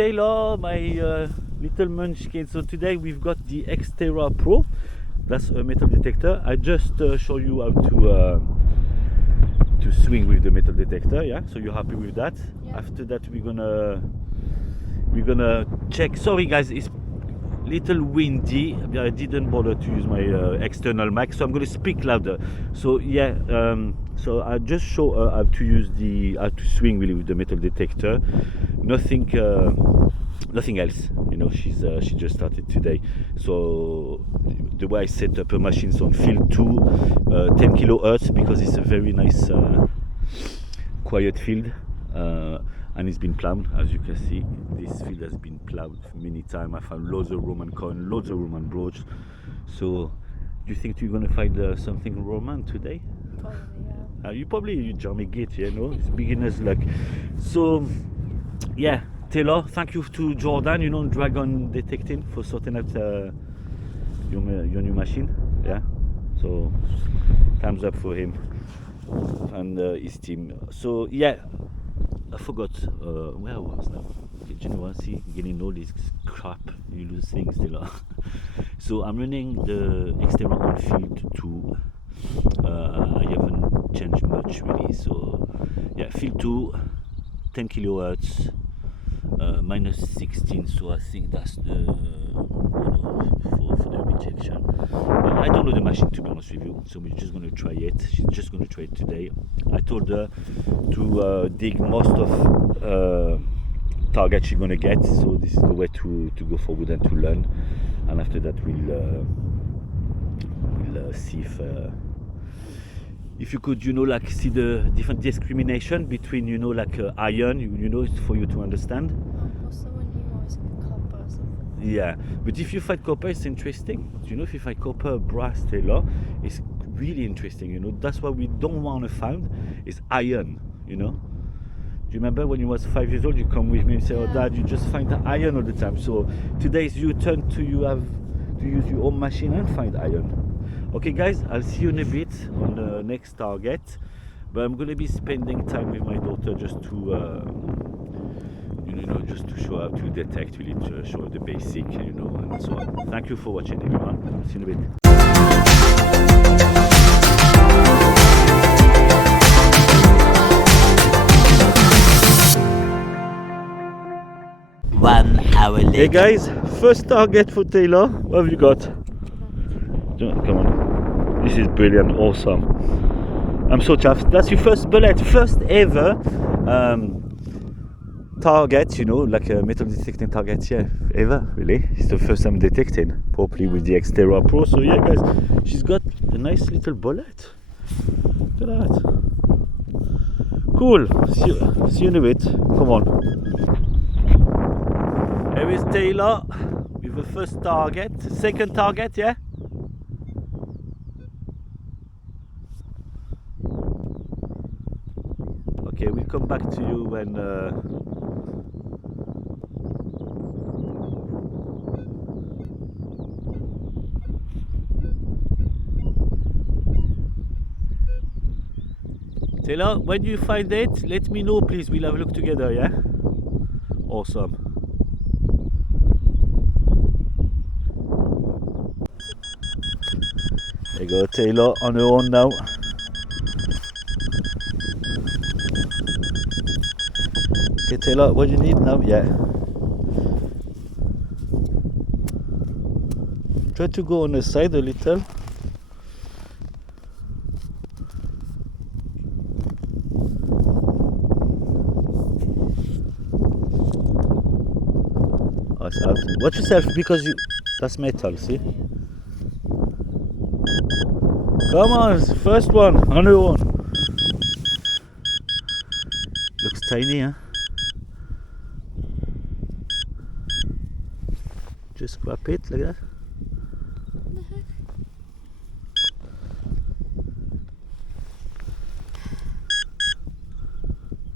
Taylor, my little munchkin. So today we've got the XterraPro. That's a metal detector. I just show you how to swing with the metal detector. Yeah, so you're happy with that? Yeah. After that, we're gonna check. Sorry guys, it's little windy. I didn't bother to use my external mic, so I'm going to speak louder. So yeah, so I just show her how to use how to swing really with the metal detector. Nothing else. You know, she just started today. So the way I set up her machine is on field 2, 10 kilohertz, because it's a very nice quiet field. And it's been plowed, as you can see. This field has been plowed many times. I found loads of Roman coin, loads of Roman brooch. So, do you think you're gonna find something Roman today? Probably, yeah. You probably jam a gate, you know. It's beginner's luck. So, yeah, Taylor, thank you to Jordan, you know, Dragon Detecting, for sorting out your new machine. Yeah. So, thumbs up for him and his team. So, yeah. I forgot where I was now. Okay, you know what? See, getting all this crap, you lose things still. So I'm running the Xterra on field 2. I haven't changed much really. So yeah, field 2, 10 kilohertz, minus 16. So I think that's the for the rejection. I don't know the machine, to be honest with you, so we're just going to try it. She's just going to try it today. I told her to dig most of target she's going to get, so this is the way to go forward and to learn. And after that we'll see if you could, you know, like see the different discrimination between, you know, like iron, you know, it's for you to understand. What's the one you always get, copper or something? Yeah, but if you fight copper, it's interesting. You know, if you fight copper, brass, Taylor, it's really interesting. You know, that's what we don't want to find is iron. You know, do you remember when you was 5 years old? You come with me and say, "Oh, Dad, you just find the iron all the time." So today is your turn to have to use your own machine and find iron. Okay, guys, I'll see you in a bit on the next target. But I'm gonna be spending time with my daughter just to. You know, just to show how to detect, really to show the basic, you know, and so on. Thank you for watching, everyone. See you in a bit. 1 hour later. Hey guys, first target for Taylor. What have you got? Come on. This is brilliant, awesome. I'm so chuffed. That's your first bullet, first ever target, you know, like a metal detecting target, yeah, ever, really. It's the first time detecting properly with the XterraPro. So yeah, guys, she's got a nice little bullet. Look at that. Cool. See you in a bit. Come on. Here is Taylor with the first target. Second target, yeah? Okay, we'll come back to you when Taylor, when you find it, let me know, please. We'll have a look together, yeah? Awesome. There you go, Taylor, on her own now. Okay, Taylor, what do you need now? Yeah. Try to go on the side a little. Oh, it's out. Watch yourself, because that's metal, see? Come on, first one, on your own. Looks tiny, huh? Just grab it like that.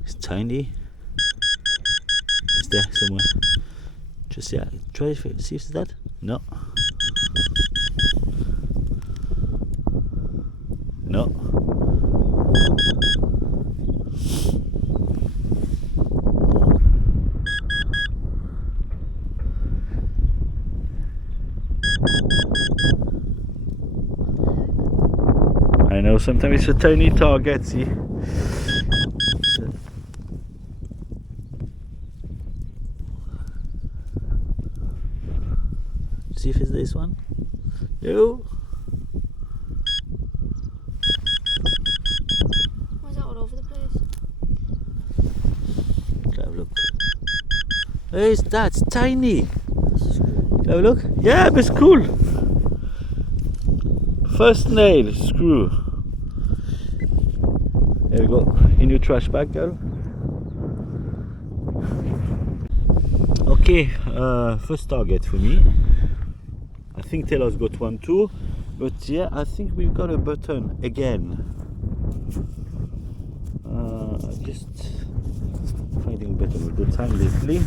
It's tiny. It's there somewhere. Just yeah, try it, see if it's that. No. No. know, sometimes it's a tiny target, see? See if it's this one? No? Why is that all over the place? Have a look. Where's that? It's tiny. Have a look. Yeah, but it's cool. First nail, screw. There we go. In your trash bag, girl. Okay, first target for me. I think Taylor's got one too, but yeah, I think we've got a button again. Just finding better with the time lately.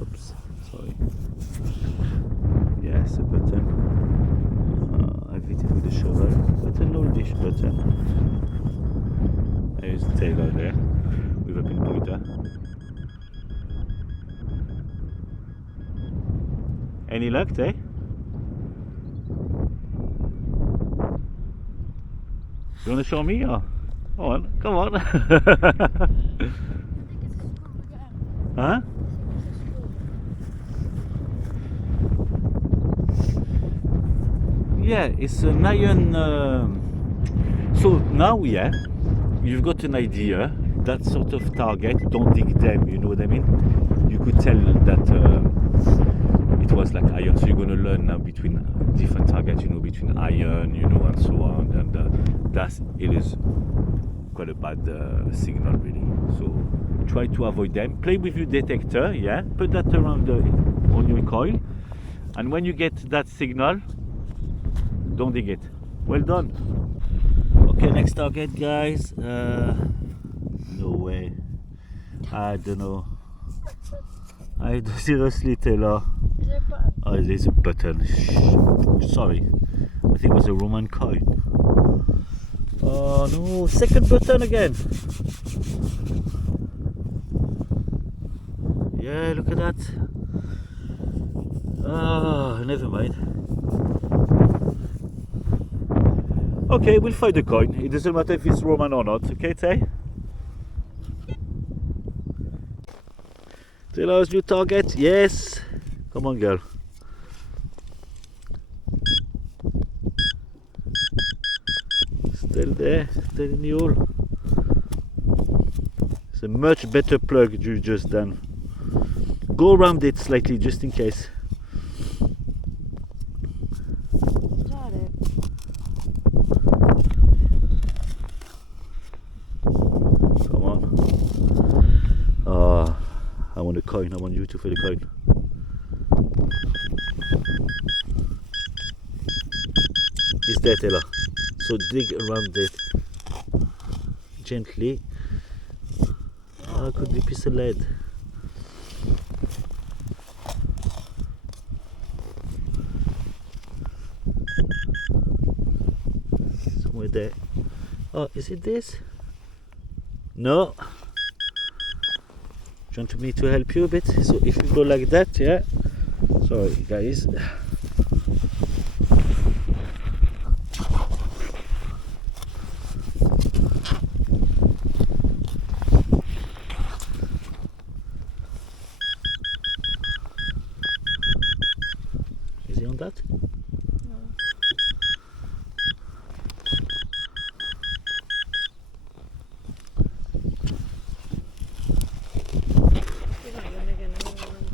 Oops, sorry. Yes, a button. I've hit it with a shovel, but an oldish button. There's Taylor there with a pinpointer. Any luck, eh? You want to show me? Or? Come on. Huh? Yeah, it's an iron. So now, yeah, you've got an idea. That sort of target, don't dig them. You know what I mean? You could tell that. It was like iron, so you're going to learn now between different targets, you know, between iron, you know, and so on, and it is quite a bad signal really, so try to avoid them. Play with your detector, yeah, put that around on your coil, and when you get that signal, don't dig it. Well done. Okay, next target, guys. No way, I don't know. I seriously, Taylor. Is there a button? Oh, there's a button. Sorry, I think it was a Roman coin. Oh no, second button again. Yeah, look at that. Oh, never mind. Okay, we'll find the coin. It doesn't matter if it's Roman or not. Okay, Tay? Taylor's new target. Yes. Come on, girl. Still there, still in the hole. It's a much better plug you just done. Go around it slightly just in case. Is that it? Come on. Ah, I want a coin. I want you to for the coin. It's there, Taylor. So dig around it gently. Oh, could be a piece of lead. Somewhere there. Oh, is it this? No. Do you want me to help you a bit? So if you go like that, yeah. Sorry, guys. Is he on that? No. You're not gonna get another one.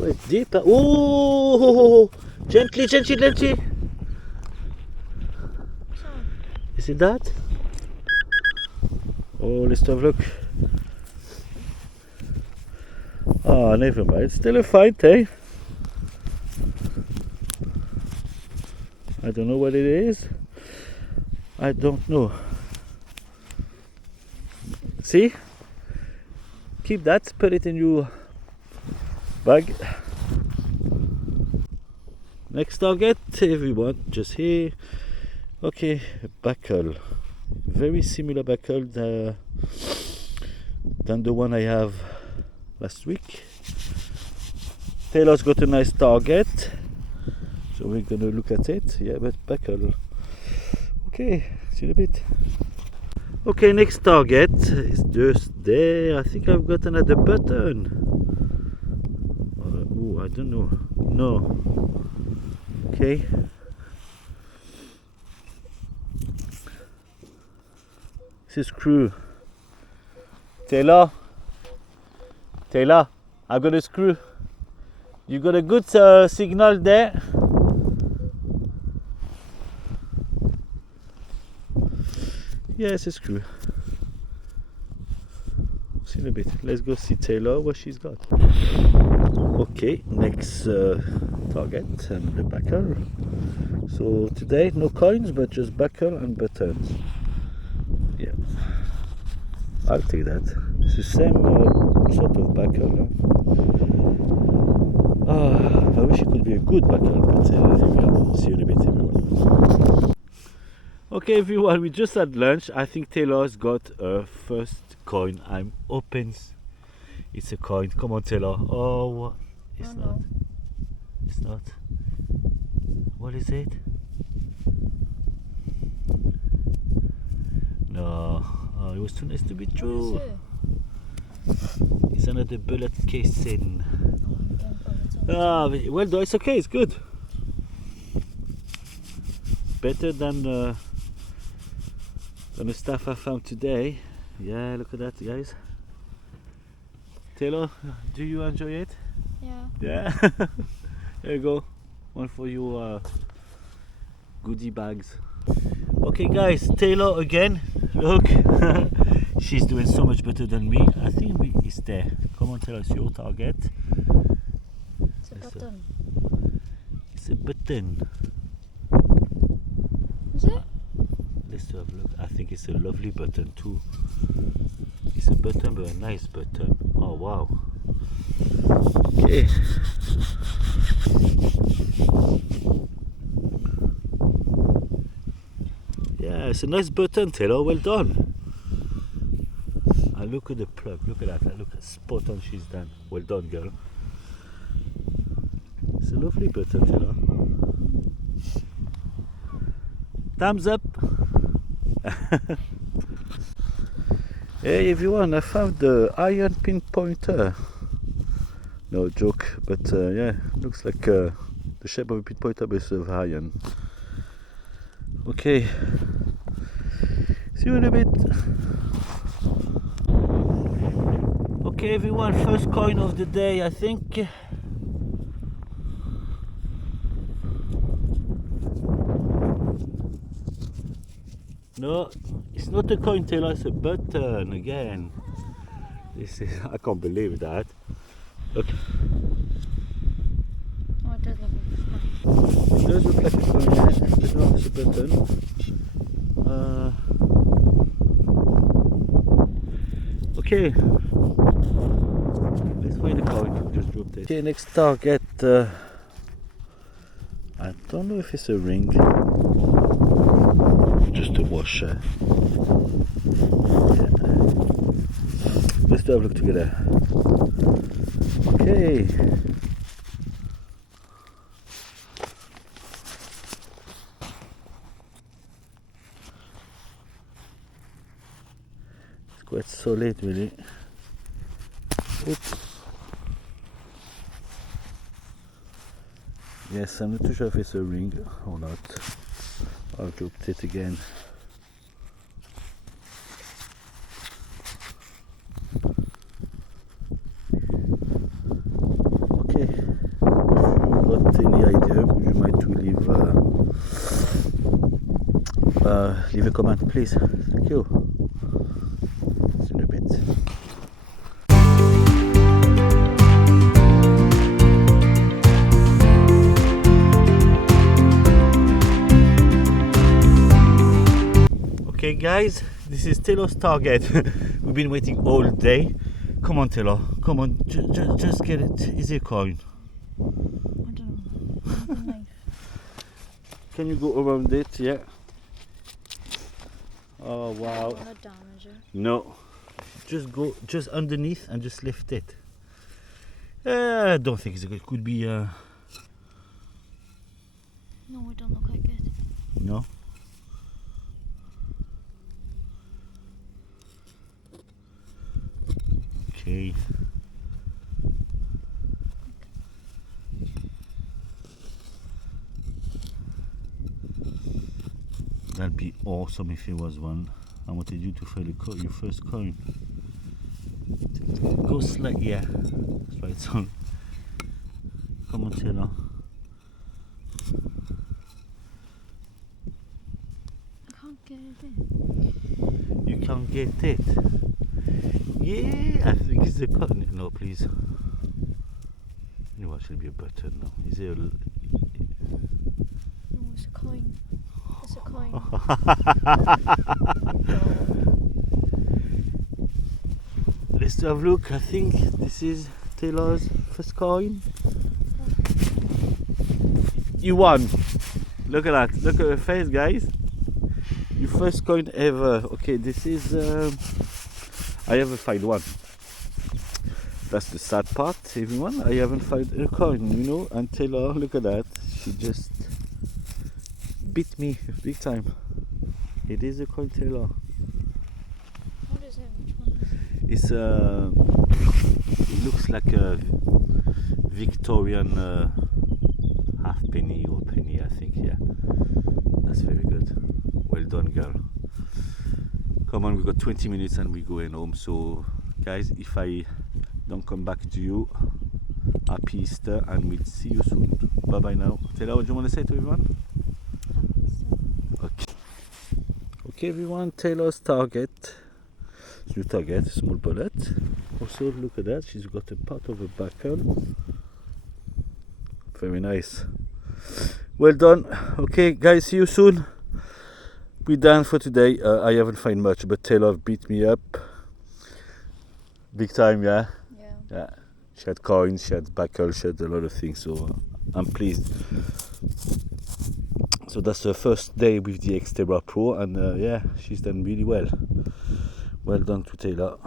Oh, it's deep. Oh, gently, gently, gently. Is it that? Oh, let's have a look. Ah, never mind. Still a fight, eh? I don't know what it is. I don't know. See? Keep that, put it in your bag. Next target, everyone, just here. Okay, buckle. Very similar buckle than the one I have last week. Taylor's got a nice target, so we're gonna look at it. Yeah, but buckle. Okay, see you in a bit. Okay, next target is just there. I think I've got another button. Oh, I don't know. No. Okay. It's a screw. Taylor, I've got a screw. You got a good signal there? Yeah, it's a screw. See in a bit. Let's go see Taylor what she's got. Okay, next target and the buckle. So today no coins, but just buckle and buttons. Yeah, I'll take that. It's the same sort of buckle. I wish it could be a good buckle, but here we are. See you in a bit, everyone. Okay, everyone, we just had lunch. I think Taylor's got her first coin. I'm open. It's a coin. Come on, Taylor. Oh, it's not. No. It's not. What is it? No. Oh, it was too nice to be true. It's another bullet casing. Ah, well done. It's okay. It's good. Better than the stuff I found today. Yeah, look at that, guys. Taylor, do you enjoy it? Yeah. Yeah. There you go. One for your goodie bags. Okay, guys. Taylor again. Look. She's doing so much better than me. I think it's there. Come on, Taylor. It's your target. It's a button. It's a button. Is it? Let's have a look. I think it's a lovely button too. It's a button, but a nice button. Oh wow. Okay. Yeah, it's a nice button, Taylor. Well done. And look at the plug. Look at that. Look at spot on. She's done. Well done, girl. It's a lovely button, Taylor. Thumbs up. Hey everyone, I found the iron pinpointer. No joke, but yeah, looks like the shape of a pinpointer, but it's of iron. Okay, see you in a bit. Okay everyone, first coin of the day, I think. No, it's not a coin, Taylor, it's a button again. This is, I can't believe that. Look. Oh, it does look like a button. It does look like a coin, yeah, but no, it's a button. Okay. Let's find a coin. Just dropped it. Okay, next target. I don't know if it's a ring. Just a washer. Yeah. Let's do have a look together. Okay. It's quite solid, really. Oops. Yes, I'm not too sure if it's a ring or not. I'll drop it again. Okay, if you got any idea, would you mind to leave a comment, please? Thank you. See you in a bit. Okay guys, this is Taylor's target. We've been waiting all day. Come on Taylor, come on, just get it. Is it a coin? I don't know. Knife. Can you go around it? Yeah. Oh wow. I don't want to damage it. No. just go just underneath and just lift it. I don't think it could be. No, it don't look like it. No. Okay. That'd be awesome if there was one. I wanted you to find your first coin. Go slight, yeah. That's right, son. Come on, Taylor. I can't get it in. You can't get it. Yeah, I think it's a coin. No, please. You know what? Should be a button now. Is there? No, it's a coin. It's a coin. Let's have a look. I think this is Taylor's first coin. You won. Look at that. Look at her face, guys. Your first coin ever. Okay, this is. I haven't found one. That's the sad part, everyone. I haven't found a coin, you know. And Taylor, look at that. She just beat me big time. It is a coin, Taylor. What is it? Which one is it? It's it looks like a Victorian half penny or penny, I think. Yeah, that's very good. Well done, girl. Come on, we got 20 minutes and we're going home. So, guys, if I don't come back to you, happy Easter, and we'll see you soon. Bye bye now. Taylor, what do you want to say to everyone? Happy Easter. Okay. Okay, everyone. Taylor's target. New target, small bullet. Also, look at that. She's got a part of a buckle. Very nice. Well done. Okay, guys. See you soon. We're done for today. I haven't found much, but Taylor beat me up big time. Yeah. Yeah. She had coins, she had buckle, she had a lot of things. So I'm pleased. So that's her first day with the XterraPro, and yeah, she's done really well. Well done to Taylor.